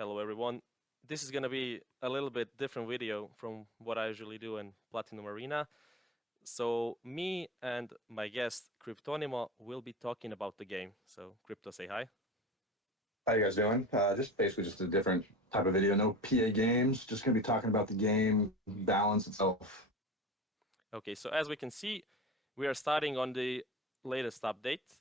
Hello everyone. This is gonna be a little bit different video from what I usually do in Platinum Arena. So me and my guest Cryptonimo will be talking about the game. So Crypto, say hi. How you guys doing? Just basically just a different type of video. No PA games. Just gonna be talking about the game balance itself. Okay, so as we can see, we are starting on the latest update,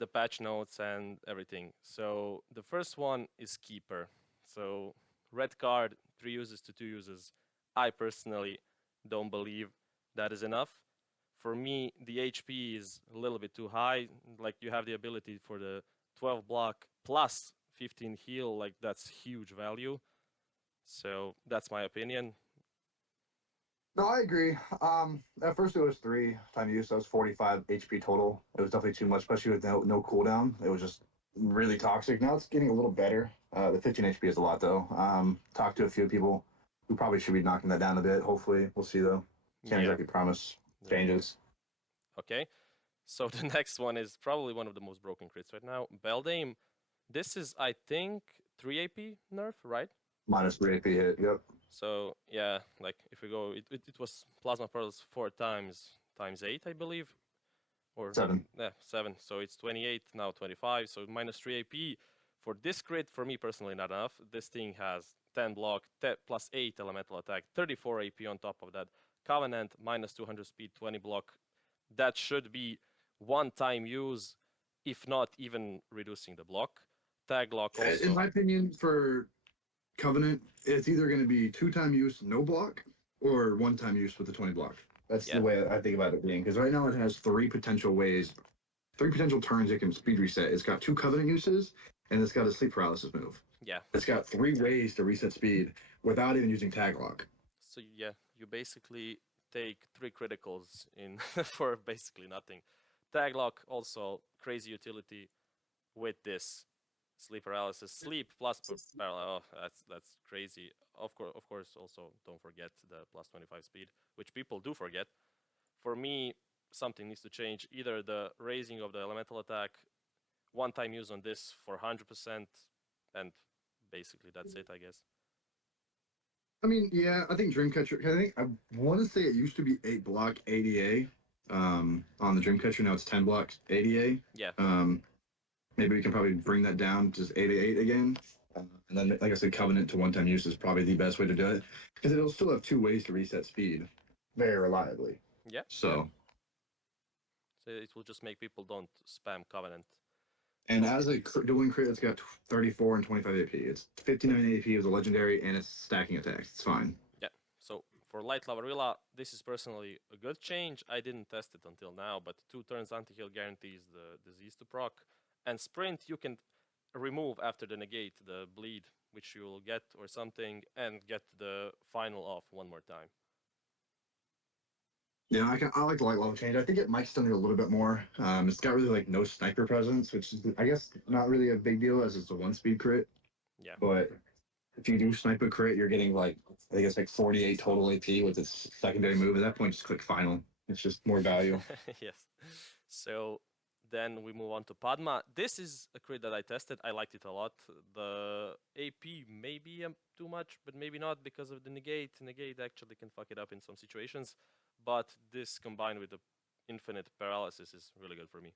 the patch notes and everything. So the first one is Keeper. So red card, 3 uses to 2 uses. I personally don't believe that is enough. For me, the HP is a little bit too high. Like you have the ability for the 12 block plus 15 heal, like that's huge value. So that's my opinion. No, I agree. At first it was 3 time use. That was 45 HP total. It was definitely too much, especially with no cooldown. It was just really toxic. Now it's getting a little better. The 15 HP is a lot though. Talked to a few people who probably should be knocking that down a bit. Hopefully, we'll see though. Can't exactly promise changes. Okay, so the next one is probably one of the most broken crits right now. Beldame. This is, I think, 3 AP nerf, right? Minus 3 AP hit, yep. So, yeah, like, if we go, it was Plasma Pearls 4 times 8, I believe. Or 7. Yeah, 7. So it's 28, now 25. So minus 3 AP. For this crit, for me personally, not enough. This thing has 10 block, plus 8 elemental attack, 34 AP on top of that. Covenant, minus 200 speed, 20 block. That should be one-time use, if not even reducing the block. Tag lock also. In my opinion, for Covenant, it's either going to be 2-time use, no block, or 1-time use with the 20 block. That's the way I think about it being. Because right now it has 3 potential ways, 3 potential turns it can speed reset. It's got 2 Covenant uses, and it's got a sleep paralysis move. Yeah. It's got 3 ways to reset speed without even using tag lock. So yeah, you basically take 3 criticals in for basically nothing. Tag lock also crazy utility with this sleep paralysis. Sleep plus paralysis. Oh, that's crazy. Of course. Also, don't forget the plus 25 speed, which people do forget. For me, something needs to change. Either the raising of the elemental attack, one-time use on this for 100%, and basically that's it, I guess. I mean, yeah, I think Dreamcatcher. I want to say it used to be 8 block ADA on the Dreamcatcher. Now it's 10 blocks ADA. Yeah. Maybe we can probably bring that down to 8 again. And then, like I said, Covenant to 1-time use is probably the best way to do it because it'll still have 2 ways to reset speed very reliably. Yeah. So it will just make people don't spam Covenant. And as a dueling crit, it's got 34 and 25 AP. It's 59 AP as a legendary, and it's stacking attacks. It's fine. Yeah. So for Light Lavarilla, this is personally a good change. I didn't test it until now, but 2 turns anti-heal guarantees the disease to proc. And sprint, you can remove after the negate the bleed, which you will get or something, and get the final off one more time. Yeah, I like the light level change. I think it might still need a little bit more. It's got really like no sniper presence, which is, I guess, not really a big deal as it's a 1-speed crit. Yeah. But if you do snipe a crit, you're getting like, I think it's like 48 total AP with its secondary move. At that point, just click final. It's just more value. Yes. So then we move on to Padma. This is a crit that I tested. I liked it a lot. The AP maybe too much, but maybe not because of the negate. Negate actually can fuck it up in some situations. But this combined with the infinite paralysis is really good for me.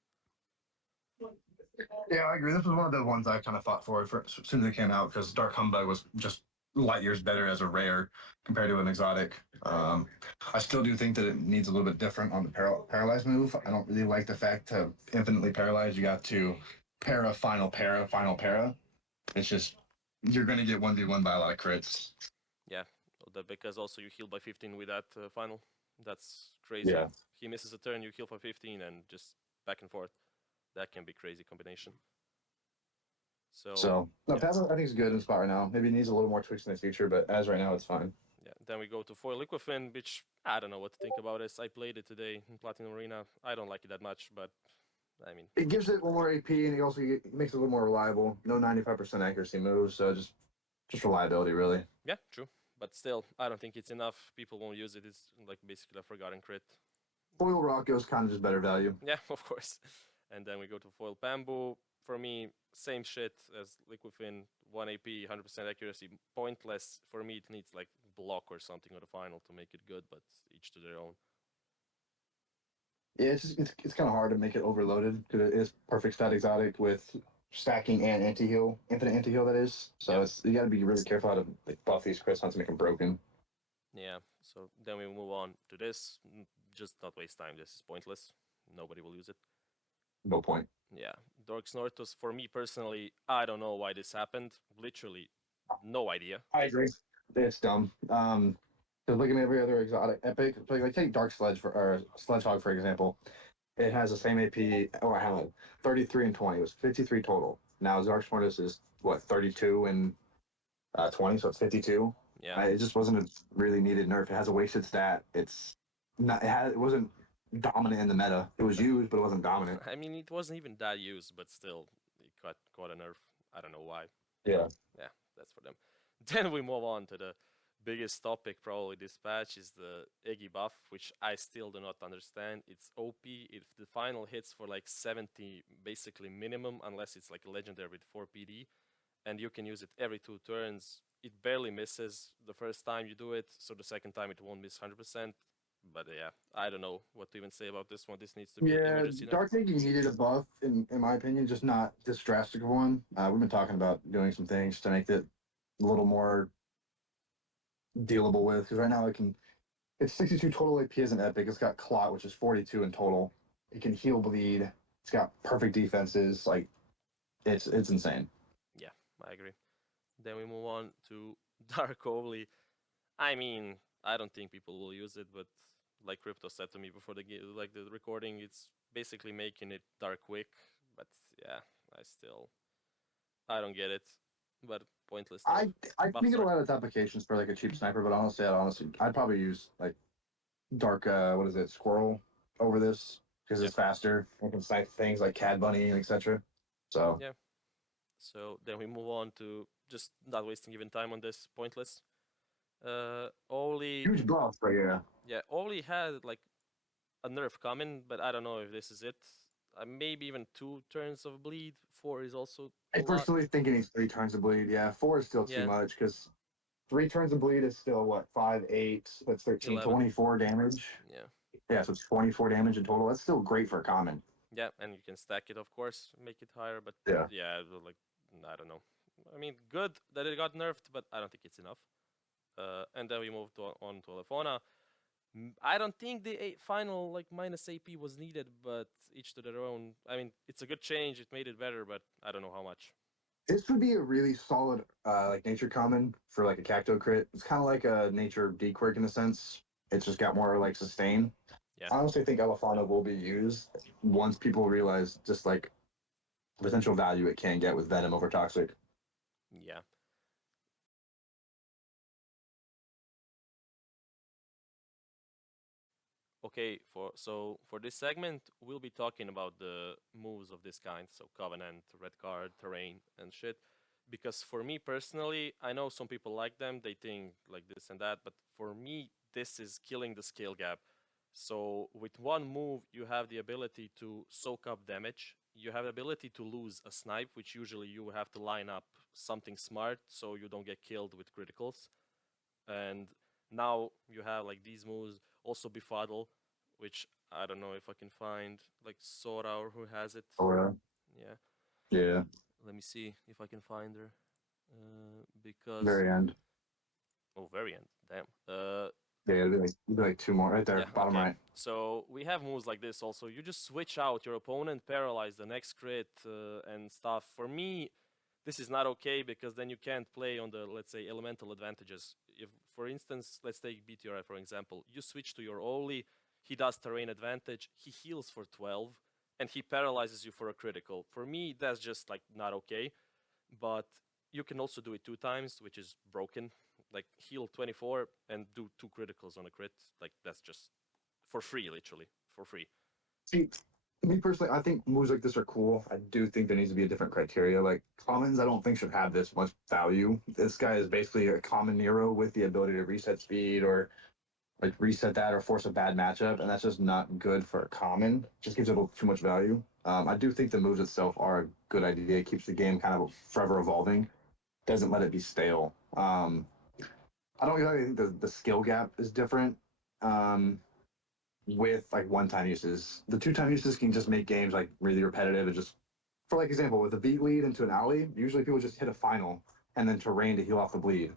Yeah, I agree. This was one of the ones I kind of fought for as soon as it came out because Dark Humbug was just light years better as a rare compared to an exotic. I still do think that it needs a little bit different on the paralyze move. I don't really like the fact to infinitely paralyze. You got to para, final para, final para. It's just, you're going to get 1v1 by a lot of crits. Yeah, because also you heal by 15 with that final. That's crazy. Yeah. He misses a turn, you heal for 15, and just back and forth. That can be crazy combination. So no, Padma I think is good in spot right now. Maybe it needs a little more tweaks in the future, but as right now, it's fine. Yeah. Then we go to Foil Liquifin, which I don't know what to think about this. I played it today in Platinum Arena. I don't like it that much, but I mean, it gives it 1 more AP, and it also makes it a little more reliable. No 95% accuracy moves, so just reliability, really. Yeah, true. But still, I don't think it's enough. People won't use it. It's like basically a forgotten crit. Foil Rocco is kind of just better value. Yeah, of course. And then we go to Foil Bamboo. For me, same shit as Liquifin. 1 AP, 100% accuracy, pointless. For me, it needs like block or something on the final to make it good, but each to their own. Yeah, it's kind of hard to make it overloaded because it is perfect stat exotic with stacking and anti-heal, infinite anti-heal that is. So Yeah. you got to be really careful how to like, buff these crits not to make them broken. Yeah, so then we move on to this. Just not waste time. This is pointless. Nobody will use it. No point. Yeah, Dork Snortus, for me personally, I don't know why this happened. Literally, no idea. I agree. It's dumb. Because looking at every other exotic epic, like take Dark Sledge or Sledgehog for example, it has the same AP. Oh, I have 33 and 20. It was 53 total. Now Dark Snortus is what 32 and 20, so it's 52. Yeah, It just wasn't a really needed nerf. It has a wasted stat. It's not. It wasn't dominant in the meta. It was used, but it wasn't dominant. I mean, it wasn't even that used, but still, it got quite a nerf. I don't know why. Yeah. Yeah, that's for them. Then we move on to the biggest topic probably this patch is the Iggy buff, which I still do not understand. It's OP if the final hits for like 70 basically minimum, unless it's like a legendary with 4 PD, and you can use it every 2 turns. It barely misses the first time you do it, so the second time it won't miss 100%. But yeah, I don't know what to even say about this one. This needs to be emergency nerf. Dark Iggy needed a buff, in my opinion, just not this drastic of one. We've been talking about doing some things to make it a little more dealable with, because right now it's 62 total AP as an epic. It's got Clot, which is 42 in total. It can heal bleed. It's got perfect defenses. Like, it's insane. Yeah, I agree. Then we move on to Dark Holy. I mean, I don't think people will use it, but like Crypto said to me before the recording, it's basically making it dark quick. But yeah, I don't get it. But pointless. I Buffs think get a are- lot of applications for like a cheap sniper, but honestly, I'd probably use like Dark what is it, Squirrel over this because it's faster and can snipe things like Cad Bunny and etc. So Yeah. So then we move on to just not wasting even time on this. Pointless. Oli. huge buff right here. Yeah, Oli had like a nerf coming, but I don't know if this is it. Maybe even 2 turns of bleed. 4 is also. I personally think it needs 3 turns of bleed. Yeah, 4 is still Yeah. too much because 3 turns of bleed is still what 5, 8. That's 13, 11. 24 damage. Yeah. Yeah, so it's 24 damage in total. That's still great for a common. Yeah, and you can stack it, of course, make it higher. But Yeah. like I don't know. I mean, good that it got nerfed, but I don't think it's enough. And then we move on to Alefona. I don't think the final like minus AP was needed, but each to their own. I mean, it's a good change. It made it better, but I don't know how much. This would be a really solid like nature common for like a cacto crit. It's kind of like a nature dequirk in a sense. It's just got more like sustain. Yeah. I honestly think Alefana will be used once people realize just like the potential value it can get with Venom over Toxic. Yeah. Okay, for this segment, we'll be talking about the moves of this kind, so Covenant, Red Card, Terrain, and shit. Because for me personally, I know some people like them, they think like this and that, but for me, this is killing the skill gap. So with one move, you have the ability to soak up damage. You have the ability to lose a snipe, which usually you have to line up something smart so you don't get killed with criticals. And now you have like these moves, also Befuddle, which I don't know if I can find like Sora or who has it. Or Yeah, yeah, let me see if I can find her. Because very end. oh, very end. Damn. Yeah, it'd be like 2 more right there, Yeah, bottom okay. right. So we have moves like this also. You just switch out your opponent, paralyze the next crit and stuff. For me, this is not okay because then you can't play on the, let's say, elemental advantages. If, for instance, let's take BTRI for example. You switch to your Oli, he does terrain advantage, he heals for 12, and he paralyzes you for a critical. For me, that's just like not okay. But you can also do it 2 times, which is broken. Like heal 24 and do 2 criticals on a crit. Like that's just for free, literally for free. See, me personally, I think moves like this are cool. I do think there needs to be a different criteria. Like commons, I don't think should have this much value. This guy is basically a common Nero with the ability to reset speed or like reset that or force a bad matchup, and that's just not good for a common. Just gives it too much value. I do think the moves itself are a good idea. It keeps the game kind of forever evolving. doesn't let it be stale. I don't really think the skill gap is different. With like one-time uses. The two-time uses can just make games like really repetitive and just for like example, with a beat lead into an alley, usually people just hit a final and then terrain to heal off the bleed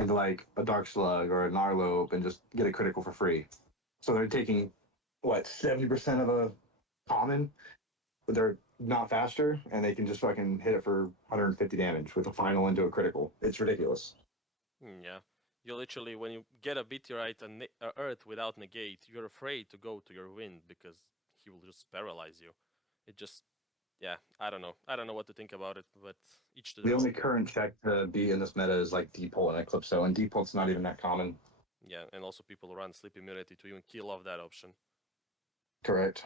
into like a dark slug or a gnarlope and just get a critical for free. So they're taking what 70% of a common, but they're not faster and they can just fucking hit it for 150 damage with a final into a critical. It's ridiculous. Yeah. You literally, when you get a meteorite and Earth without negate, you're afraid to go to your wind because he will just paralyze you. It just, yeah, I don't know. I don't know what to think about it, but each to The their only own. current check to be in this meta is like Deepult and Eclipso, and Deepult's not even that common. Yeah, and also people run sleep immunity to even kill off that option. Correct.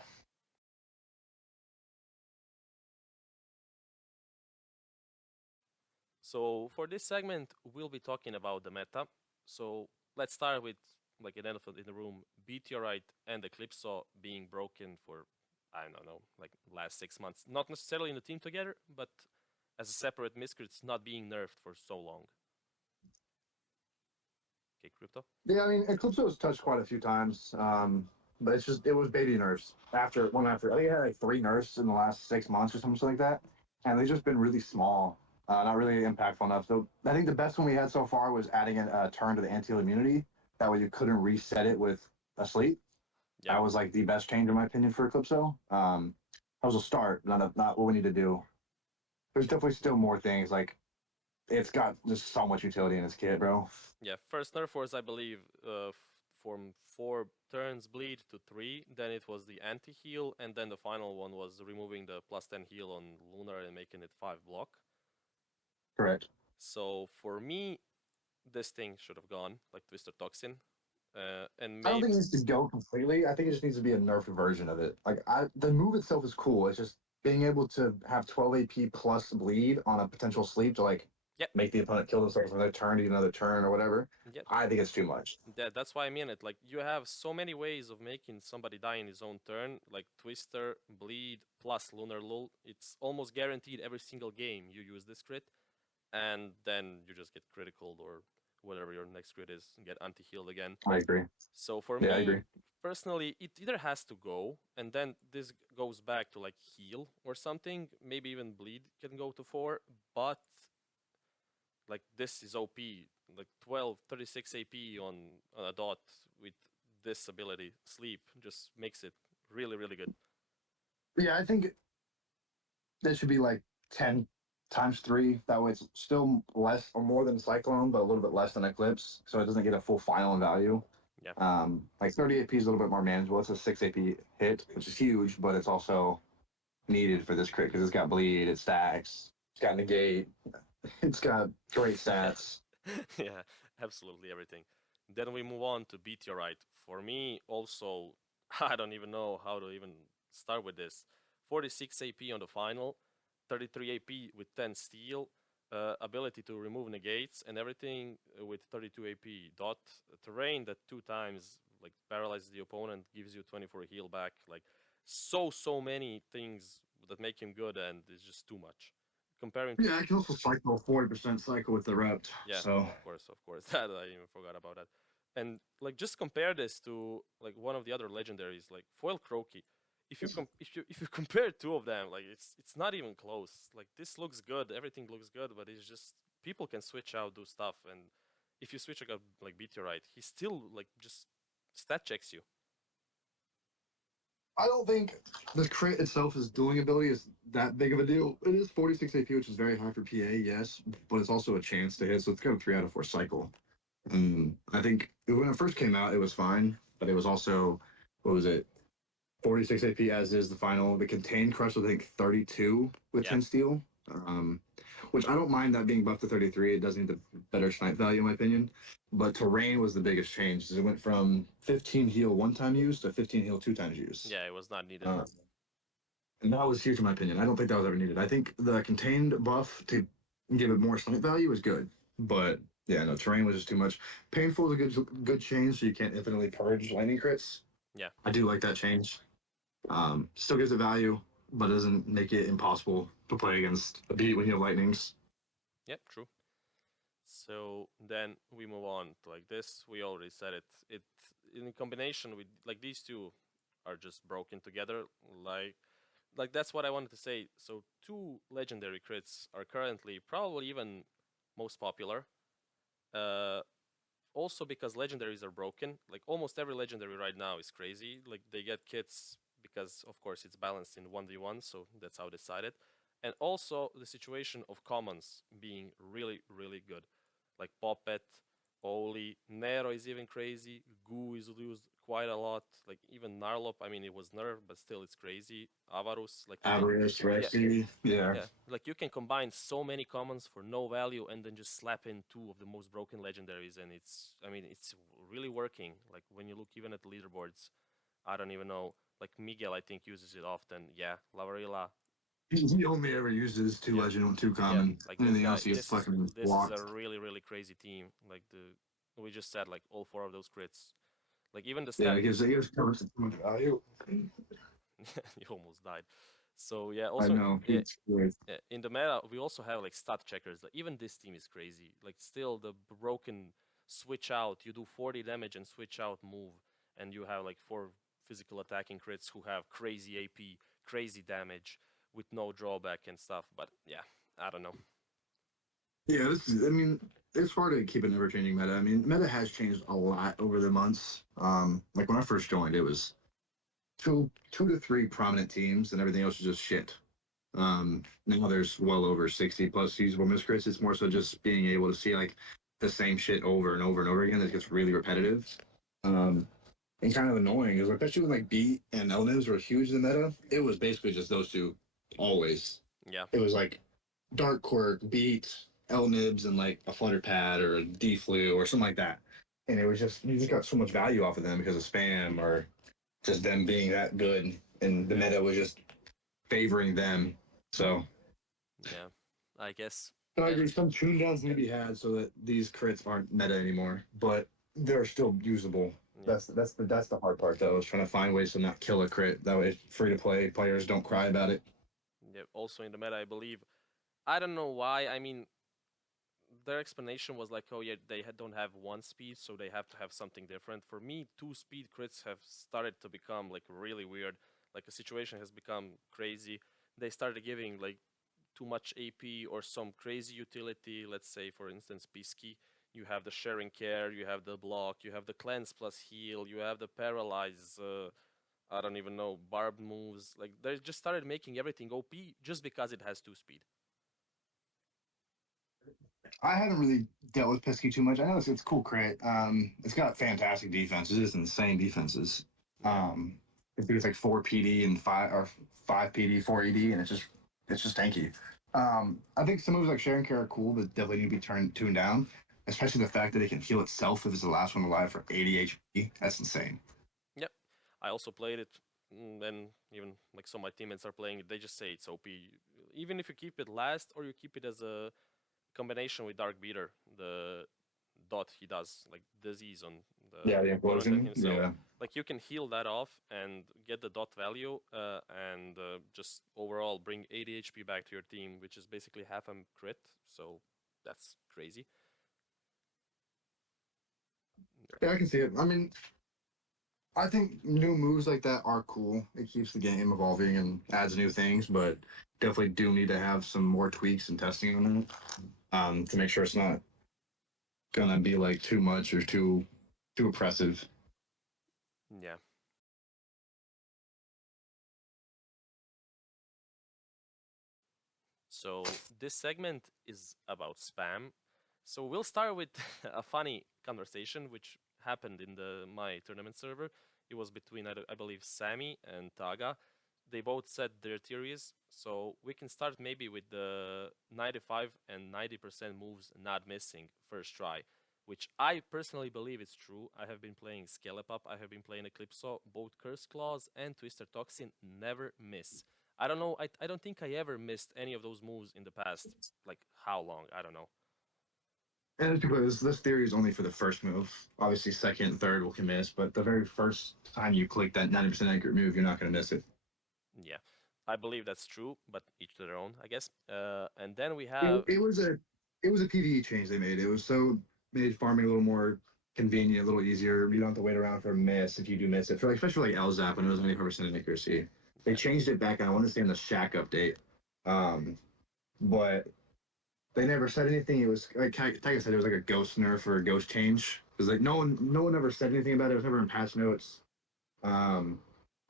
So for this segment, we'll be talking about the meta. So let's start with like an elephant in the room, Meteorite and Eclipso being broken for, I don't know, like last 6 months. Not necessarily in the team together, but as a separate Miscrits not being nerfed for so long. Okay, Crypto? Yeah, I mean, Eclipse was touched quite a few times, but it was baby nerfs after one after. I think it had like 3 nerfs in the last 6 months or something like that, and they've just been really small, not really impactful enough. So I think the best one we had so far was adding a turn to the anti immunity. That way you couldn't reset it with a sleep. Yeah. That was like the best change in my opinion for Eclipso. That was a start, not what we need to do. There's definitely still more things like it's got just so much utility in its kit, bro. Yeah, first nerf was, I believe, from 4 turns bleed to 3. Then it was the anti-heal, and then the final one was removing the plus 10 heal on Lunar and making it 5 block. Correct. So for me, this thing should have gone, like Twister Toxin. And I don't maybe, think it needs to go completely. I think it just needs to be a nerfed version of it. Like the move itself is cool. It's just being able to have 12 AP plus bleed on a potential sleep to like Yep. make the opponent kill themselves on their turn, eat another turn or whatever. yeah, I think it's too much. that's why I mean it. Like, you have so many ways of making somebody die in his own turn, like Twister, Bleed, plus Lunar Lull. It's almost guaranteed every single game you use this crit, and then you just get critical or whatever your next crit is, and get anti-healed again. I agree. So for Yeah, I me, agree. personally, it either has to go, and then this goes back to like heal or something. Maybe even bleed can go to 4, but like this is OP. Like 12, 36 AP on a dot with this ability, sleep, just makes it really, really good. Yeah, I think that should be like 10 times 3. That way it's still less or more than Cyclone, but a little bit less than Eclipse. So it doesn't get a full final in value. Yeah. Like 30 AP is a little bit more manageable. It's a 6 AP hit, which is huge, but it's also needed for this crit because it's got bleed, it stacks, it's got negate, it's got great stats. Yeah, absolutely everything. Then we move on to Meteorite. For me, also, I don't even know how to even start with this. 46 AP on the final, 33 AP with 10 steel, ability to remove negates, and everything with 32 AP. Dot terrain that 2 times like paralyzes the opponent, gives you 24 heal back. Like, so many things that make him good, and it's just too much. Comparing to Yeah, I can also cycle 40% cycle with the rept. yeah, So of course. That I even forgot about that. And like, just compare this to like one of the other legendaries, like Foil Croaky. If you compare 2 of them, like it's not even close. Like, this looks good, everything looks good, but it's just people can switch out, do stuff, and if you switch like Meteorite, he still like just stat checks you. I don't think the crit itself is dueling ability is that big of a deal. It is 46 AP, which is very high for PA, yes, but it's also a chance to hit, so it's got a 3 out of 4 cycle. I think when it first came out, it was fine, but it was also, what was it, 46 AP as is the final. The contained crush was, I think, 32 with Yeah. 10 steel, which I don't mind that being buffed to 33. It does need the better snipe value, in my opinion. But terrain was the biggest change. It went from 15 heal 1-time use to 15 heal 2 times use. Yeah, it was not needed. And that was huge in my opinion. I don't think that was ever needed. I think the contained buff to give it more snipe value is good. But yeah, no, terrain was just too much. Painful is a good change, so you can't infinitely purge lightning crits. Yeah. I do like that change. Still gives it value, but doesn't make it impossible to play against a beat when you have lightnings. Yep, true. So then we move on to like this. We already said it. It in combination with like these two are just broken together. Like that's what I wanted to say. So two legendary crits are currently probably even most popular. Uh, Also because legendaries are broken. Like almost every legendary right now is crazy. Like they get kits because of course it's balanced in 1v1, so that's how decided. And also the situation of commons being really, really good. Like Poppet, Oli, Nero is even crazy, Goo is used quite a lot. Like even Narlop, I mean it was nerfed, but still it's crazy. Avarus, like you can Avarice, yeah, Rexy, yeah. yeah, like you can combine so many commons for no value and then just slap in two of the most broken legendaries, and I mean, it's really working. Like when you look even at the leaderboards, I don't even know. Like Miguel, I think uses it often. Yeah, Lavarilla. He only ever uses two Yeah, legend and two yeah. common. Like this Anything guy, else he gets this is fucking this is a blocked. really really crazy team. Like we just said like all four of those crits. Like even the Yeah, stat. it gives covers too much value. You almost died. So yeah, I also know. It's weird. in the meta, we also have like stat checkers. Like, even this team is crazy. Like still the broken switch out. You do 40 damage and switch out move, and you have like four physical attacking crits who have crazy AP, crazy damage with no drawback and stuff. But yeah, I don't know. Yeah, I mean, it's hard to keep an ever changing meta. I mean, meta has changed a lot over the months. Like when I first joined, it was two to three prominent teams, and everything else was just shit. Now there's well over 60 plus usable miscrits. It's more so just being able to see like the same shit over and over and over again. That gets really repetitive. Um, and kind of annoying is especially when like beat and LNIMs were huge in the meta. It was basically just those two always. Yeah, It was like Dark Quirk, Beat, L Nibs, and like a Flutter Pad or a D Flu or something like that. And it was just you just got so much value off of them because of spam or just them being that good, and the meta was just favoring them. So yeah. I guess. I agree. Some tune downs need to be had so that these crits aren't meta anymore, but they're still usable. Yeah. That's the hard part though, is trying to find ways to not kill a crit. That way, free to play players don't cry about it. Yeah. Also in the meta, I believe. I don't know why. I mean, their explanation was like, oh yeah, they don't have one speed, so they have to have something different. For me, two speed crits have started to become like really weird. Like a situation has become crazy. They started giving like too much AP or some crazy utility. Let's say, for instance, Pisky. You have the sharing care, you have the block, you have the cleanse plus heal, you have the paralyze. I don't even know, barbed moves. Like they just started making everything OP just because it has two speed. I haven't really dealt with Pisky too much. I know it's cool crit. It's got fantastic defenses. It's insane defenses. Yeah. It's like 4 PD and 5 PD, 4 ED, and it's just tanky. I think some moves like Sharon Care are cool, but definitely need to be tuned down. Especially the fact that it can heal itself if it's the last one alive for 80 HP. That's insane. Yep. I also played it, and even like some of my teammates are playing it. They just say it's OP. Even if you keep it last or you keep it as a combination with Dark Beater, the dot he does, like disease on Yeah, the opponent and implosion. himself. Yeah. Like you can heal that off and get the dot value, and just overall bring 80 HP back to your team, which is basically half a crit. So that's crazy. Yeah, I can see it. I mean, I think new moves like that are cool. It keeps the game evolving and adds new things, but definitely do need to have some more tweaks and testing on it to make sure it's not gonna be like too much or too oppressive. Yeah. So this segment is about spam. So we'll start with a funny conversation which happened in the my tournament server. It was between I believe Sammy and Taga. They both said their theories. So we can start maybe with the 95 and 90% moves not missing first try, which I personally believe is true. I have been playing Skelepop, I have been playing Eclipso, both Curse Claws and Twister Toxin never miss. I don't know. I don't think I ever missed any of those moves in the past. Like how long? I don't know. And it's because this theory is only for the first move. Obviously, second and third will can miss, but the very first time you click that 90% accurate move, you're not going to miss it. Yeah, I believe that's true, but each to their own, I guess. And then we have It it was a PvE change they made. It was so made farming a little more convenient, a little easier. You don't have to wait around for a miss if you do miss it. For like, especially like LZAP when it was 95% accuracy. They Yeah. changed it back. I want to say in the Shack update, but they never said anything. It was like Tyga said, it was like a ghost nerf or a ghost change. Because like no one ever said anything about it. It was never in patch notes. Um,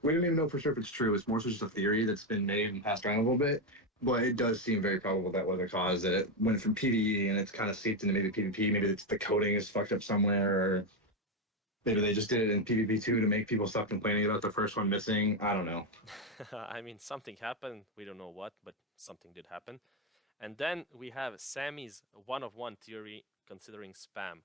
we don't even know for sure if it's true. It's more so just a theory that's been made and passed around a little bit. But it does seem very probable that was the cause that it went from PvE and it's kind of seeped into maybe PvP. Maybe it's the coding is fucked up somewhere, or maybe they just did it in PvP too to make people stop complaining about the first one missing. I don't know. I mean, something happened. We don't know what, but something did happen. And then we have Sammy's one-of-one theory considering spam.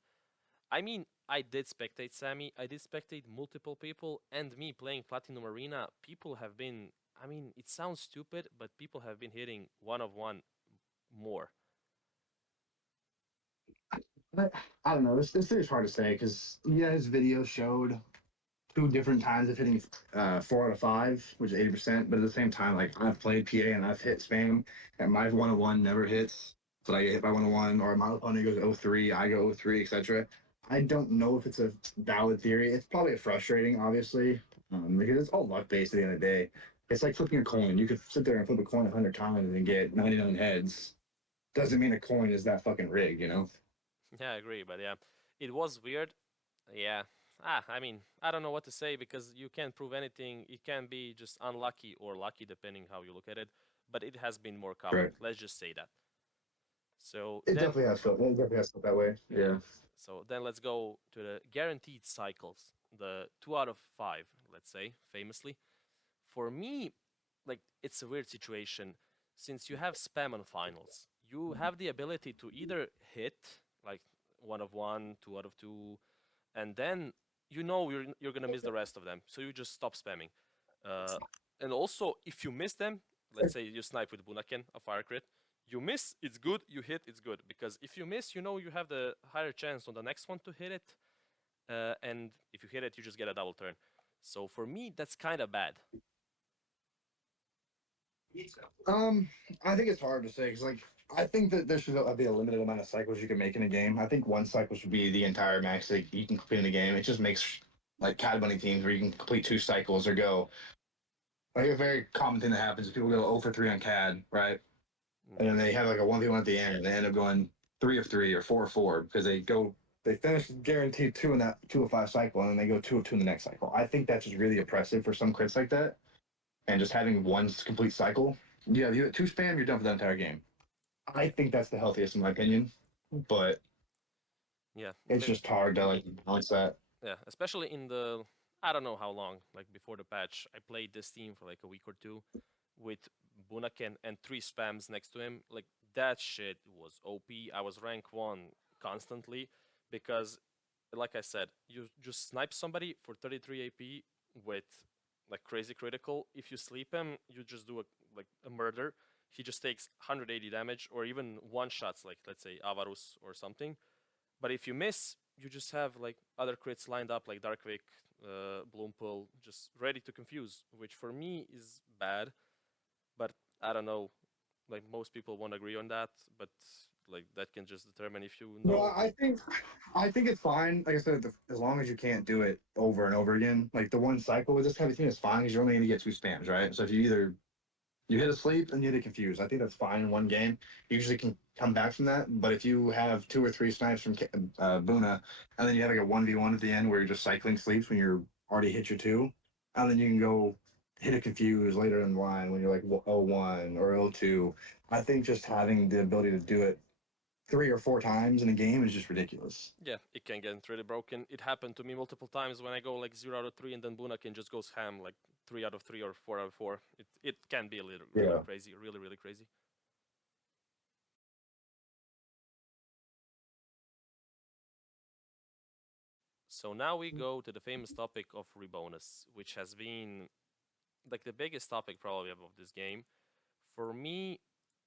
I mean, I did spectate Sammy, I did spectate multiple people, and me playing Platinum Arena, people have been, I mean, it sounds stupid, but people have been hitting one-of-one more. But I don't know. This theory's hard to say because yeah, his video showed two different times of hitting 4 out of 5, which is 80%. But at the same time, like I've played PA and I've hit spam, and my 101 never hits. So I get hit by 101, or my opponent goes 0-3, I go 0-3, etc. I don't know if it's a valid theory. It's probably frustrating, obviously, because it's all luck based at the end of the day. It's like flipping a coin. You could sit there and flip a coin 100 times and get 99 heads. Doesn't mean a coin is that fucking rigged, you know? Yeah, I agree, but yeah, it was weird. Yeah. I mean, I don't know what to say because you can't prove anything. It can be just unlucky or lucky depending how you look at it, but it has been more common. Right. Let's just say that. So It then definitely has felt. It definitely has felt that way. Yeah. So then let's go to the guaranteed cycles, the 2 out of 5, let's say, famously. For me, like it's a weird situation. Since you have spam on finals, you have the ability to either hit like 1 of 1, 2 out of 2, and then you know you're gonna miss the rest of them, so you just stop spamming. Uh, and also, if you miss them, let's say you snipe with Bunaken, a fire crit, you miss, it's good, you hit, it's good. Because if you miss, you know you have the higher chance on the next one to hit it. And if you hit it, you just get a double turn. So for me, that's kind of bad. Um, I think it's hard to say because, like, I think that there should be a limited amount of cycles you can make in a game. I think one cycle should be the entire max that you can complete in the game. It just makes like Cad Bunny teams where you can complete 2 cycles or go. Like a very common thing that happens is people go 0-for-3 on Cad, right? And then they have like a 1v1 at the end, and they end up going 3 of 3 or 4 of 4 because they finish guaranteed 2 in that 2 of 5 cycle, and then they go 2 of 2 in the next cycle. I think that's just really oppressive for some crits like that, and just having one complete cycle. Yeah, if you hit 2 spam, you're done for the entire game. I think that's the healthiest in my opinion, but Yeah, it's just hard to like balance that. yeah, especially in the I don't know how long, like before the patch, I played this team for like a week or two with Bunaken and 3 spams next to him. Like that shit was OP. I was rank 1 constantly because like I said, you just snipe somebody for 33 AP with like crazy critical. If you sleep him, you just do a murder. He just takes 180 damage or even one shots, like let's say Avarus or something. But if you miss, you just have like other crits lined up like Darkwick, Bloompool, just ready to confuse, which for me is bad. But I don't know, like most people won't agree on that, but like that can just determine if you No, know. I think it's fine. Like I said, as long as you can't do it over and over again, like the one cycle with this kind of thing is fine because you're only going to get 2 spams, right? So if you hit a sleep and you hit a confuse, I think that's fine in one game. You usually can come back from that. But if you have 2 or 3 snipes from Buna, and then you have like a 1v1 at the end where you're just cycling sleeps when you're already hit your 2, and then you can go hit a confuse later in the line when you're like 0-1 or 0-2. I think just having the ability to do it 3 or 4 times in a game is just ridiculous. Yeah, it can get really broken. It happened to me multiple times when I go like 0 out of 3 and then Bunakin just goes ham like 3 out of 3 or 4 out of 4. It can be a little really Yeah. crazy, really, really crazy. So now we go to the famous topic of Rebonus, which has been like the biggest topic probably of this game. For me,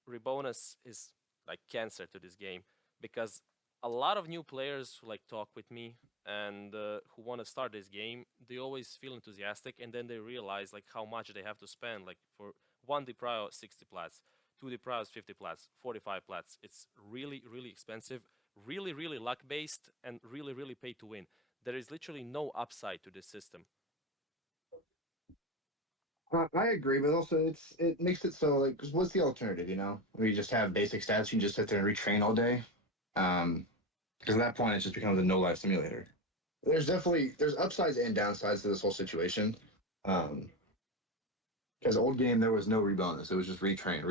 Rebonus is like cancer to this game because a lot of new players who like talk with me and who want to start this game, they always feel enthusiastic and then they realize like how much they have to spend. Like for one Deprio 60 plats, 2D prize 50 plats, 45 plats. It's really, really expensive, really, really luck based, and really, really pay to win. There is literally no upside to this system. I agree, but also it makes it so like, 'cause what's the alternative? You know, where you just have basic stats, you can just sit there and retrain all day. Because at that point, it just becomes a no life simulator. There's upsides and downsides to this whole situation. Um, because old game there was no rebonus; it was just retrain,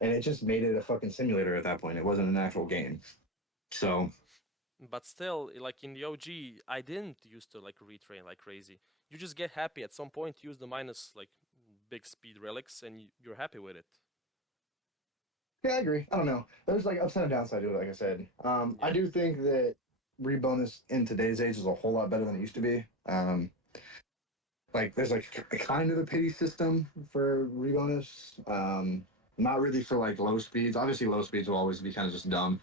and it just made it a fucking simulator at that point. It wasn't an actual game. So But still, like in the OG, I didn't used to like retrain like crazy. You just get happy at some point, use the minus like big speed relics, and you're happy with it. yeah, I agree. I don't know. There's like upside and downside to it. Like I said, I Yeah. do think that rebonus in today's age is a whole lot better than it used to be. Like there's like a kind of a pity system for rebonus. Not really for like low speeds. Obviously, low speeds will always be kind of just dumb.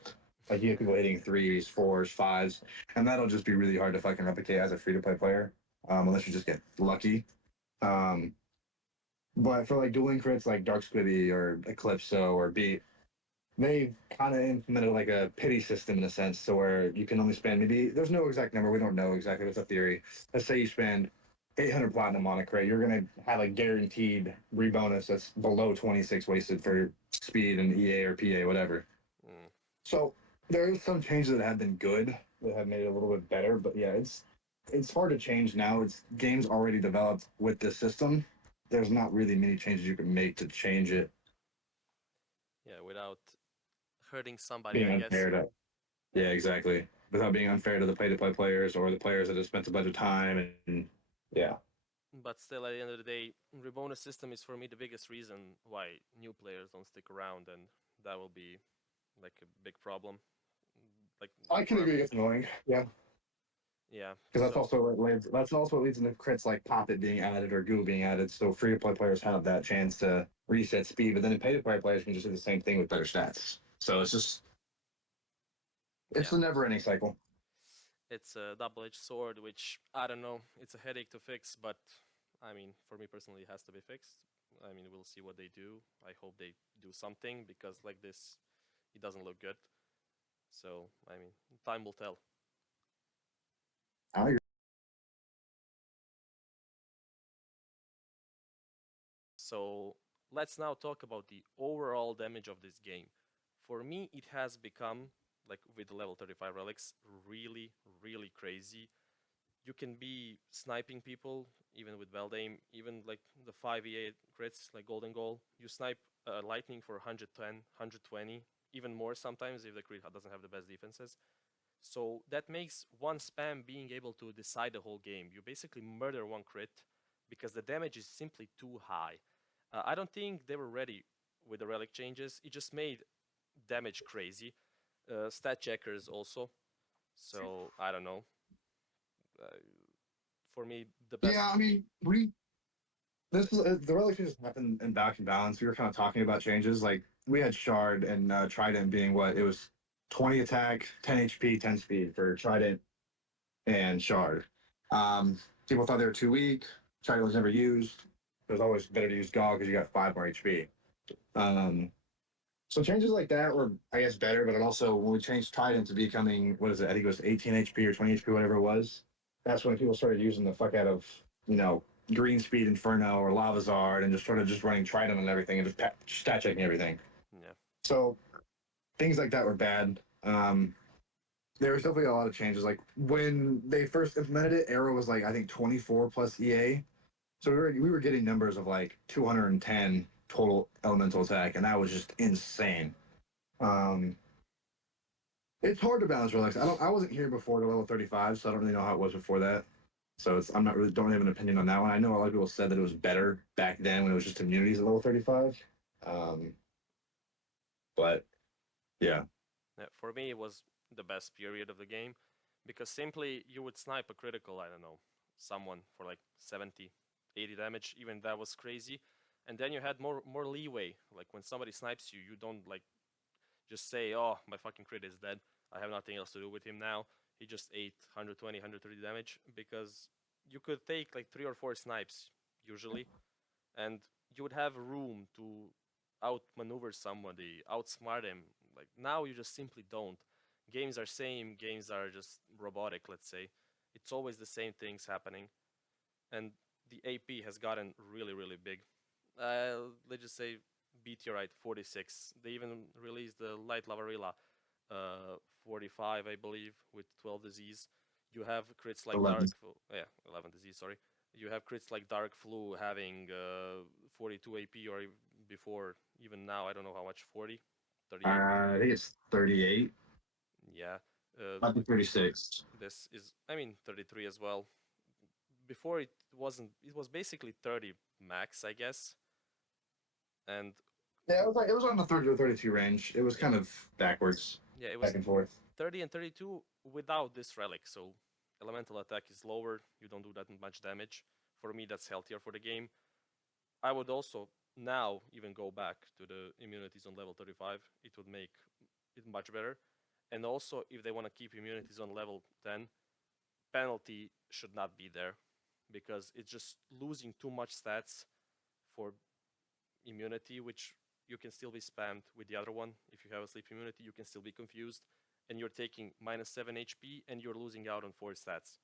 Like you have people hitting threes, fours, fives, and that'll just be really hard to fucking replicate as a free to play player, unless you just get lucky. Um, but for like dueling crits like Dark Squibby or Eclipso or Beat, they've kind of implemented like a pity system in a sense, so where you can only spend maybe there's no exact number. We don't know exactly. It's a theory. Let's say you spend 800 platinum on a crate, you're gonna have a guaranteed rebonus that's below 26 wasted for speed and EA or PA, whatever. Mm. So there is some changes that have been good that have made it a little bit better, but yeah, it's hard to change now. It's games already developed with this system. There's not really many changes you can make to change it Yeah, without hurting somebody, being I guess. unfair to. Yeah, exactly. Without being unfair to the play players or the players that have spent a bunch of time and yeah. But still, at the end of the day, Rebonus system is for me the biggest reason why new players don't stick around, and that will be like a big problem. Like I can for agree it's annoying. Yeah. yeah, Because that's so also what leads that's also what leads into crits like Poppet being added or Goo being added. So free to play players have that chance to reset speed, but then pay to play players can just do the same thing with better stats. So it's yeah, a never ending cycle. it's a double-edged sword, which I don't know. It's a headache to fix, but I mean, for me personally, it has to be fixed. I mean, we'll see what they do. I hope they do something because like this, it doesn't look good. So I mean, time will tell. I agree. So let's now talk about the overall damage of this game. For me, it has become, like with the level 35 relics, really, really crazy. You can be sniping people, even with Beldame, even like the 5 crits, like Golden Goal. You snipe Lightning for 110, 120, even more sometimes if the crit doesn't have the best defenses. So that makes one spam being able to decide the whole game. You basically murder one crit because the damage is simply too high. I don't think they were ready with the relic changes. It just made damage crazy. Stat checkers also. So I don't know. Uh, for me, the best. Yeah, I mean, we this is the relic changes happened in back and balance. We were kind of talking about changes. Like we had Shard and Trident being what it was 20 attack, 10 HP, 10 speed for Trident and Shard. People thought they were too weak. Trident was never used. It was always better to use Gall because you got 5 more HP. Um, so changes like that were, I guess, better. But it also, when we changed Trident to becoming, what is it? I think it was 18 HP or 20 HP, whatever it was. That's when people started using the fuck out of, Green Speed Inferno or Lavazard and just started just running Trident and everything and just stat checking everything. Yeah. So things like that were bad. There was definitely a lot of changes. Like when they first implemented it, Arrow was like I think 24 plus EA. So we were getting numbers of like 210 total elemental attack, and that was just insane. Um, it's hard to balance relics. I wasn't here before the level 35, so I don't really know how it was before that. So I'm not really don't have an opinion on that one. I know a lot of people said that it was better back then when it was just immunities at level 35. Um, but yeah, Yeah, for me, it was the best period of the game because simply you would snipe a critical, I don't know, someone for like 70, 80 damage. Even that was crazy. And then you had more leeway. Like when somebody snipes you, you don't like just say, "Oh, my fucking crit is dead. I have nothing else to do with him now." He just ate 120, 130 damage because you could take like 3 or 4 snipes usually, and you would have room to outmaneuver somebody, outsmart him. Like now, you just simply don't. Games are same. Games are just robotic. Let's say it's always the same things happening, and the AP has gotten really, really big. Let's just say meteorite 46. They even released the light lavarilla 45, I believe, with 12 disease. You have crits like 11. dark, yeah, 11 disease. Sorry, you have crits like dark flu having 42 AP or before. Even now, I don't know how much. 40, 38. I think it's 38. Yeah. Might be 36. This is, I mean, 33 as well. Before it wasn't. It was basically 30 max, I guess. And Yeah, it was on the 30 to 32 range. It was kind of backwards, yeah, it was back and forth. 30 and 32 without this relic. So elemental attack is lower. You don't do that much damage. For me, that's healthier for the game. I would also now even go back to the immunities on level 35. It would make it much better. And also, if they want to keep immunities on level 10, penalty should not be there because it's just losing too much stats for immunity, which you can still be spammed with the other one. If you have a sleep immunity, you can still be confused, and you're taking minus 7 HP, and you're losing out on 4 stats.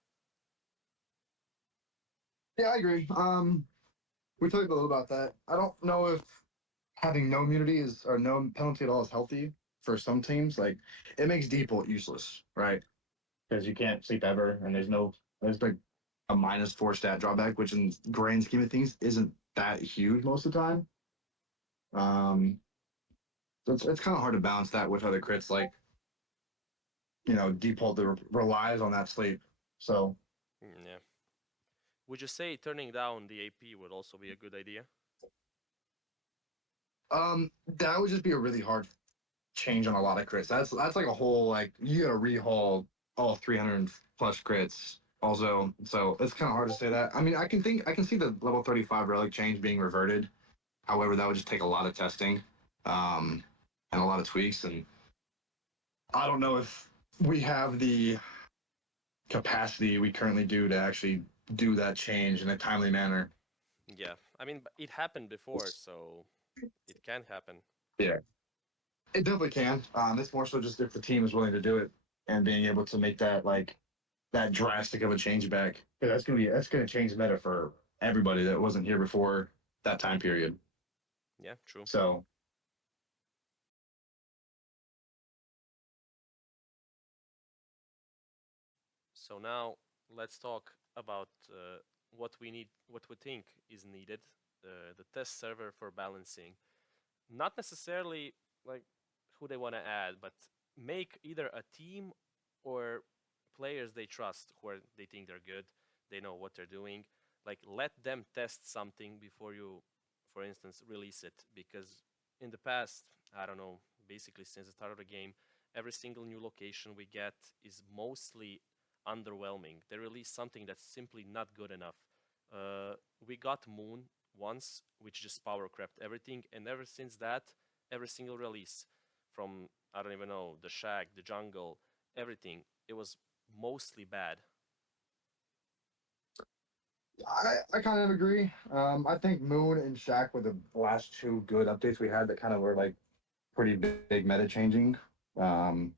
Yeah, I agree. We talked a little about that. I don't know if having no immunity is or no penalty at all is healthy for some teams. Like it makes default useless, right? Because you can't sleep ever, and there's like a -4 stat drawback, which in grand scheme of things isn't that huge most of the time. So it's kind of hard to balance that with other crits like default that relies on that sleep. So Yeah. Would you say turning down the AP would also be a good idea? that would just be a really hard change on a lot of crits. That's like a whole like you gotta rehaul all 300 plus crits also. So it's kind of hard to say that. I mean, I can see the level 35 relic change being reverted. However, that would just take a lot of testing, and a lot of tweaks. And I don't know if we have the capacity we currently do to actually do that change in a timely manner. Yeah. I mean, it happened before, so it can happen. Yeah, it definitely can. It's more so just if the team is willing to do it and being able to make that drastic of a change back. That's gonna change the meta for everybody that wasn't here before that time period. Yeah, true. So So now let's talk about what we need, what we think is needed, the test server for balancing. Not necessarily like who they want to add, but make either a team or players they trust, they think they're good, they know what they're doing. Like let them test something before you, for instance, release it. Because in the past, I don't know, basically since the start of the game, every single new location we get is mostly underwhelming. They release something that's simply not good enough. We got Moon once, which just power crept everything, and ever since that, every single release, from I don't even know the Shack, the Jungle, everything, it was mostly bad. I kind of agree. I think Moon and Shack were the last two good updates we had that kind of were like pretty big meta changing. Um,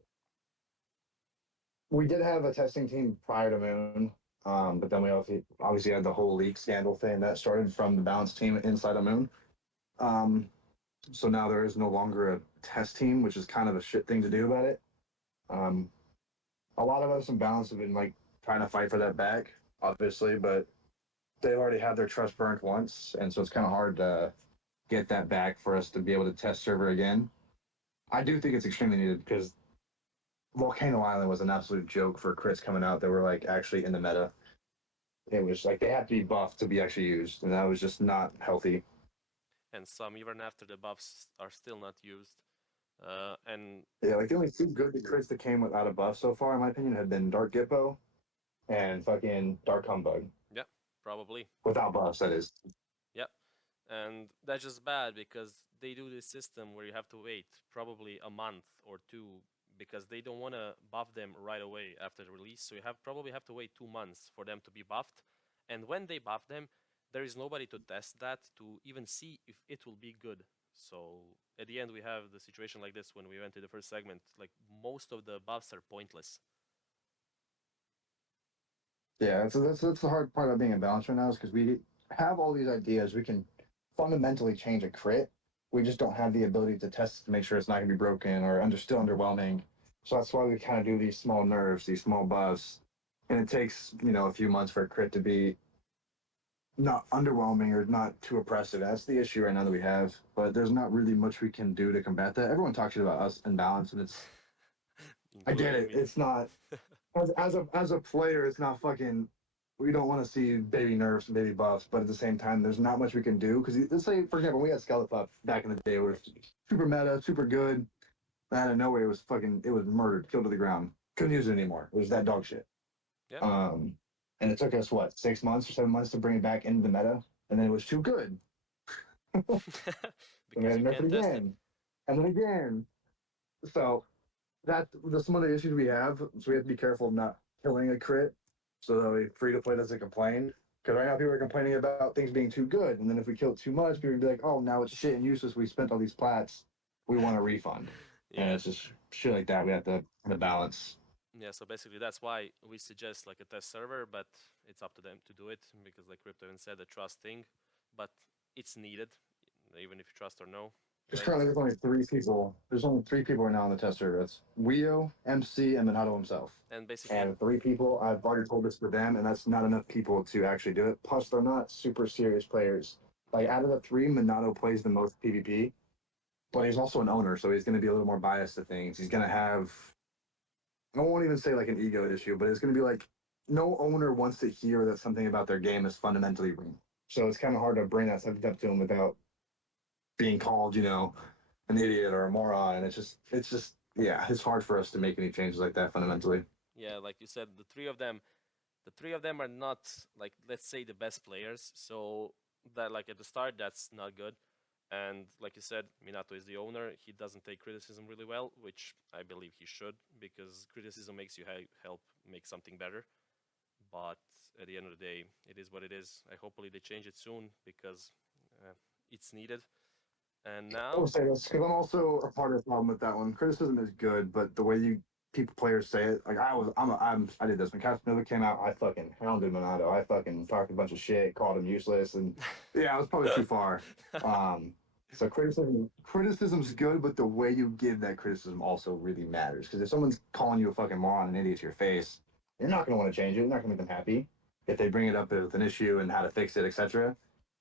we did have a testing team prior to Moon, but then we obviously had the whole leak scandal thing that started from the balance team inside of Moon. Um, so now there is no longer a test team, which is kind of a shit thing to do about it. Um, a lot of us in balance have been like trying to fight for that back, obviously, but they've already had their trust burnt once, and so it's kind of hard to get that back for us to be able to test server again. I do think it's extremely needed because Volcano Island was an absolute joke for crits coming out that were like actually in the meta. It was like they have to be buffed to be actually used, and that was just not healthy. And some, even after the buffs, are still not used. And Yeah, like the only two good crits that came without a buff so far, in my opinion, have been Dark Gippo and fucking Dark Humbug. yeah, probably. Without buffs, that is. Yep. And that's just bad because they do this system where you have to wait probably a month or two because they don't want to buff them right away after the release. So you probably have to wait 2 months for them to be buffed. And when they buff them, there is nobody to test that to even see if it will be good. So at the end, we have the situation like this when we went to the first segment. Like most of the buffs are pointless. Yeah, that's the hard part of being a balance right now is because we have all these ideas. We can fundamentally change a crit. We just don't have the ability to test to make sure it's not going to be broken or still underwhelming. So that's why we kind of do these small nerfs, these small buffs, and it takes a few months for a crit to be not underwhelming or not too oppressive. That's the issue right now that we have. But there's not really much we can do to combat that. Everyone talks shit about us and balance, and it's I get Including it. me. It's not as a player, it's not fucking. We don't want to see baby nerfs and baby buffs, but at the same time, there's not much we can do because let's say, for example, we had Skelepup back in the day, where it was super meta, super good. And out of nowhere, it was murdered, killed to the ground. Couldn't use it anymore. It was that dog shit. Yeah. And it took us what 6 months or 7 months to bring it back into the meta, and then it was too good. And we Because had you to nerf it can't test it. again, and then again. So that's some of the issues we have. So we have to be careful of not killing a crit, so that way free to play doesn't complain. Because right now people are complaining about things being too good, and then if we kill it too much, people will be like, "Oh, now it's shit and useless. We spent all these plats. We want a refund." And Yeah. it's just shit like that. We have to balance. Yeah, so basically that's why we suggest like a test server, but it's up to them to do it because like Crypto even said, a trust thing, but it's needed, even if you trust or no. Because And currently there's only three people. There's only three people right now on the test server. It's Wio, MC, and Minato himself. basically, And three people, I've already told this to them, and that's not enough people to actually do it. Plus, they're not super serious players. Like out of the three, Minato plays the most PvP, but he's also an owner, so he's going to be a little more biased to things. He's going to have, I won't even say like an ego issue, but it's going to be like no owner wants to hear that something about their game is fundamentally wrong. So it's kind of hard to bring that subject up to him without being called, an idiot or a moron. And yeah, it's hard for us to make any changes like that fundamentally. yeah, like you said, the three of them are not like, let's say, the best players. So that like at the start, that's not good. And like you said, Minato is the owner. He doesn't take criticism really well, which I believe he should, because criticism makes you help make something better. But at the end of the day, it is what it is. I hopefully they change it soon because it's needed. And I now, will say this because I'm also a part of the problem with that one. Criticism is good, but the way players say it, like I did this when Casanova came out. I fucking hounded Minato. I fucking talked a bunch of shit, called him useless, and yeah, it was probably too far. So criticism's good, but the way you give that criticism also really matters. Because if someone's calling you a fucking moron and idiot to your face, you're not gonna want to change it. You're not gonna make them happy. If they bring it up with an issue and how to fix it, etc.,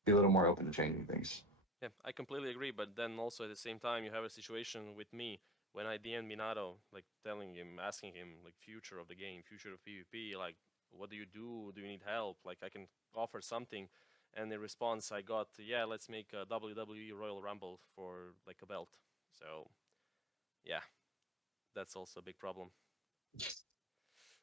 be a little more open to changing things. yeah, I completely agree. But then also at the same time, you have a situation with me when I DM Minato, like telling him, asking him, like future of the game, future of PvP, like what do you do? Do you need help? Like I can offer something. And in response, I got, yeah, let's make a WWE Royal Rumble for like a belt. So yeah, that's also a big problem.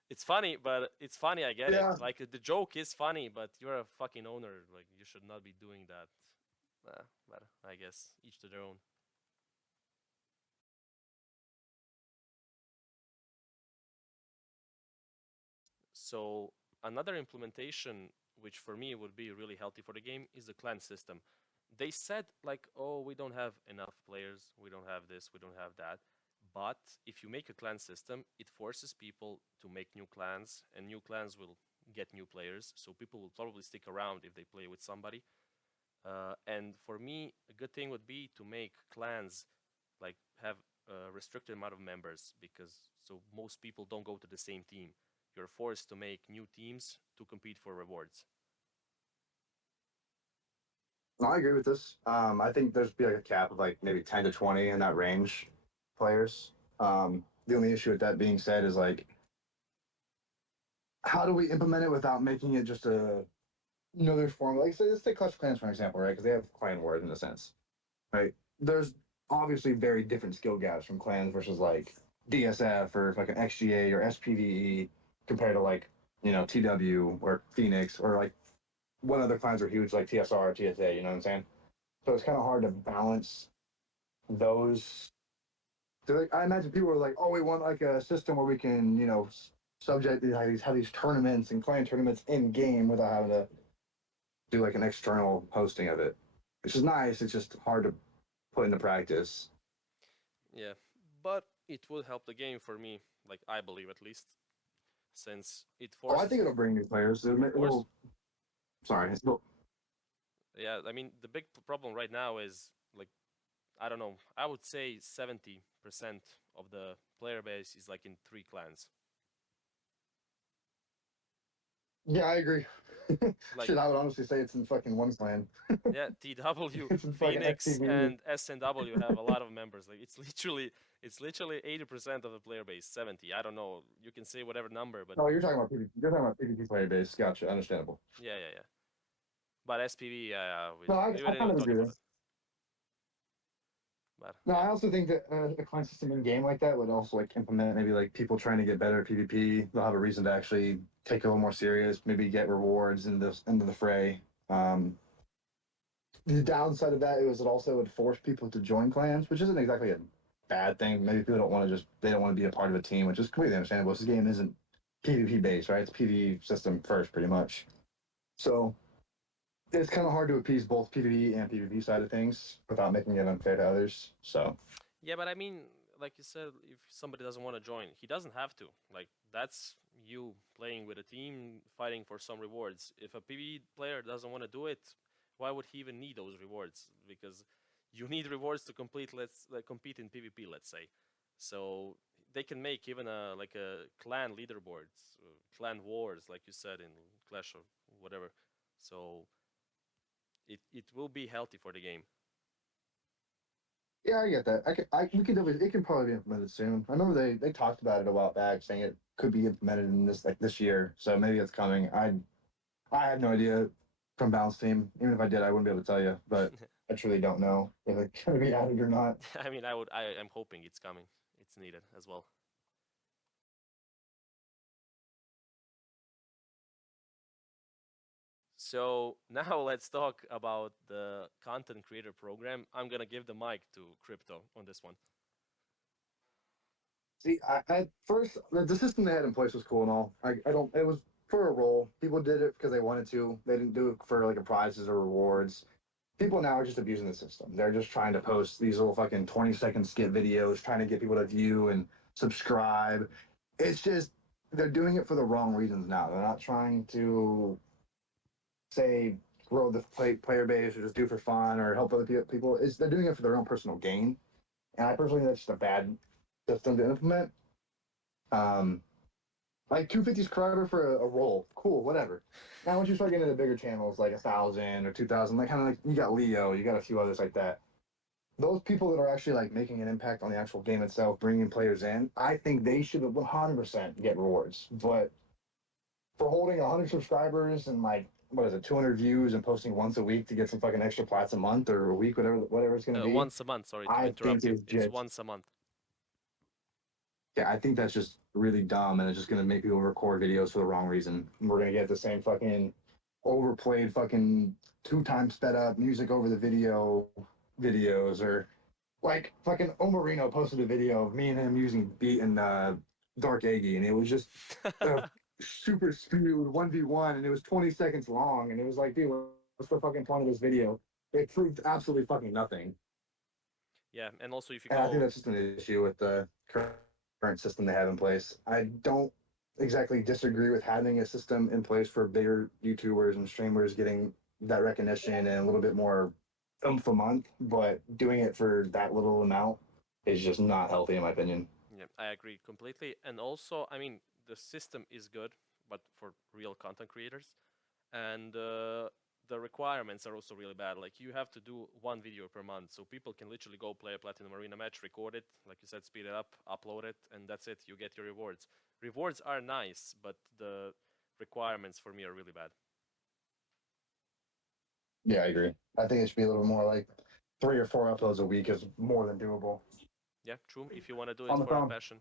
It's funny, but it's funny. I get Yeah. it. Like the joke is funny, but you're a fucking owner. Like you should not be doing that. But I guess each to their own. So another implementation, which for me would be really healthy for the game, is the clan system. They said like, oh, we don't have enough players, we don't have this, we don't have that. But if you make a clan system, it forces people to make new clans, and new clans will get new players. So people will probably stick around if they play with somebody. And for me, a good thing would be to make clans like have a restricted amount of members, because so most people don't go to the same team. You're forced to make new teams to compete for rewards. No, I agree with this. I think there's be like a cap of like maybe 10 to 20 in that range players. The only issue with that being said is like, how do we implement it without making it just a another form? Like, say, let's take Clash of Clans for an example, right? Because they have clan wars in a sense, right? There's obviously very different skill gaps from clans versus like DSF or like an XGA or SPVE compared to like TW or Phoenix or like what other clans are huge like TSR or TSA. You know what I'm saying? So it's kind of hard to balance those. So like, I imagine people are like, "Oh, we want like a system where we can, subject have these tournaments and clan tournaments in game without having to do like an external hosting of it, which is nice. It's just hard to put into practice. Yeah, but it will help the game for me, like I believe at least, since it Oh, I forces. think it'll bring new players. Sorry. Yeah, I mean the big problem right now is like I don't know. I would say 70% of the player base is like in 3 clans. Yeah, I agree. Like Shit, I would honestly say it's in fucking one clan. yeah, TW, It's in fucking Phoenix, FTV. and SNW have a lot of members. Like it's literally 80% of the player base. 70. I don't know. You can say whatever number, but No, you're talking about PvP. You're talking about PvP player base. Gotcha. Understandable. yeah. But SPV, yeah, No, I we didn't kind even of talk agree about there. it. But No, yeah, I also think that a client system in game like that would also like implement maybe like people trying to get better at PvP. They'll have a reason to actually take it a little more serious. Maybe get rewards into the fray. The downside of that is it also would force people to join clans, which isn't exactly a bad thing. Maybe people don't want to they don't want to be a part of a team, which is completely understandable. This game isn't PvP based, right? It's PvE system first, pretty much. So it's kind of hard to appease both PvE and PvP side of things without making it unfair to others. So yeah, but I mean, like you said, if somebody doesn't want to join, he doesn't have to. Like that's you playing with a team, fighting for some rewards. If a PvE player doesn't want to do it, why would he even need those rewards? Because you need rewards to complete. Let's compete in PvP. Let's say, so they can make even a like a clan leaderboards, clan wars, like you said in Clash or whatever. So it will be healthy for the game. yeah, I get that. We could definitely, it can probably be implemented soon. I remember they talked about it a while back, saying it could be implemented in this year. So maybe it's coming. I have no idea from Balance Team. Even if I did, I wouldn't be able to tell you. But I truly don't know if it's going to be added or not. I mean, I'm hoping it's coming. It's needed as well. So now let's talk about the content creator program. I'm gonna give the mic to Crypto on this one. See, at first, the system they had in place was cool and all. I don't. It was for a role. People did it because they wanted to. They didn't do it for like a prizes or rewards. People now are just abusing the system. They're just trying to post these little fucking 20-second skit videos, trying to get people to view and subscribe. It's just they're doing it for the wrong reasons now. They're not trying to say grow the player base or just do it for fun or help other people. They're doing it for their own personal gain. And I personally think that's just a bad system to implement. Um, like 250 subscriber for a role, cool, whatever. Now once you start getting into bigger channels like 1,000 or 2,000, like kind of like you got Leo, you got a few others like that. Those people that are actually like making an impact on the actual game itself, bringing players in, I think they should 100% get rewards. But for holding 100 subscribers and like what is it, 200 views and posting once a week to get some fucking extra plats a month or a week, whatever it's gonna be, Once a month. Sorry to I interrupt think you. it's It's just once a month. yeah, I think that's just really dumb, and it's just gonna make people record videos for the wrong reason. We're gonna get the same fucking overplayed, fucking 2 times sped up music over the videos, or like fucking Omarino posted a video of me and him using beat and Dark Aggie, and it was just a super spewed 1v1, and it was 20 seconds long, and it was like, dude, what's the fucking point of this video? It proved absolutely fucking nothing. Yeah, and also if you And I think go, that's just an issue with the current system they have in place. I don't exactly disagree with having a system in place for bigger YouTubers and streamers getting that recognition and a little bit more oomph a month, but doing it for that little amount is just not healthy in my opinion. yeah, I agree completely. And also, I mean, the system is good, but for real content creators, and the requirements are also really bad. Like you have to do 1 video per month, so people can literally go play a Platinum Arena match, record it, like you said, speed it up, upload it, and that's it. You get your rewards. Rewards are nice, but the requirements for me are really bad. Yeah, I agree. I think it should be a little more like 3 or 4 uploads a week is more than doable. Yeah, true. If you want to do On it the for a phone. passion.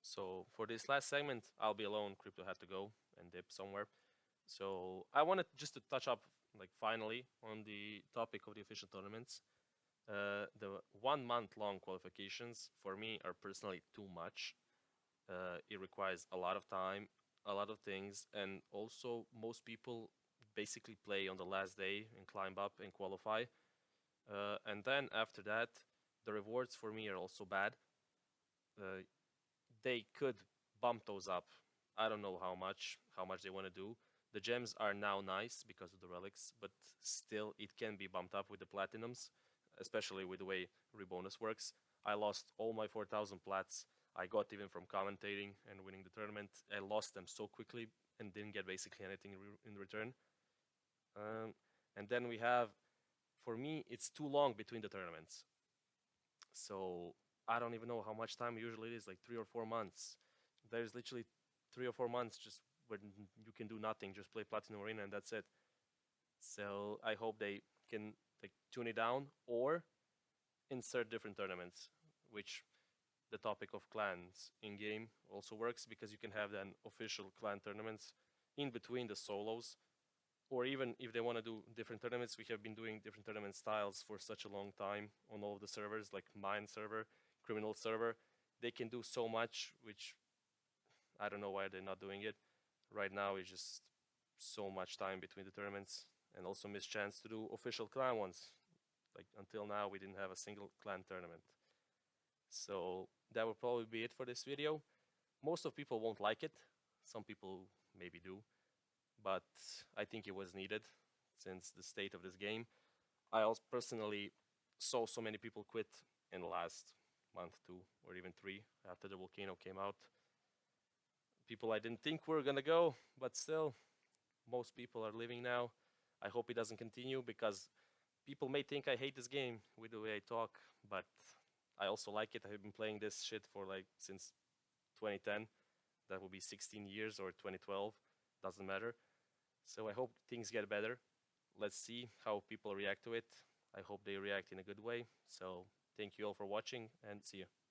So for this last segment, I'll be alone. Crypto had to go and dip somewhere. So I wanted just to touch up, like finally, on the topic of the official tournaments. The 1 month long qualifications for me are personally too much. It requires a lot of time, a lot of things, and also most people basically play on the last day and climb up and qualify. And then after that, the rewards for me are also bad. Uh, they could bump those up. I don't know how much they want to do. The gems are now nice because of the relics, but still it can be bumped up with the platinums, especially with the way Rebonus works. I lost all my 4,000 plats. I got even from commentating and winning the tournament. I lost them so quickly and didn't get basically anything in return. And then we have, for me, it's too long between the tournaments. So I don't even know how much time usually it is, like 3 or 4 months. There's literally 3 or 4 months just when you can do nothing, just play Platinum Arena and that's it. So I hope they can like tune it down or insert different tournaments, which the topic of clans in game also works because you can have then official clan tournaments in between the solos, or even if they want to do different tournaments. We have been doing different tournament styles for such a long time on all of the servers, like mine server, criminal server. They can do so much, which I don't know why they're not doing it. Right now it's just so much time between the tournaments, and also missed chance to do official clan ones. Like until now we didn't have a single clan tournament. So that will probably be it for this video. Most of people won't like it. Some people maybe do, but I think it was needed since the state of this game. I also personally saw so many people quit in the last month, 2 or even 3 after the volcano came out. People I didn't think were gonna go, but still, most people are leaving now. I hope it doesn't continue because people may think I hate this game with the way I talk, but I also like it. I've been playing this shit for like since 2010. That will be 16 years, or 2012, doesn't matter. So I hope things get better. Let's see how people react to it. I hope they react in a good way. So thank you all for watching and see you.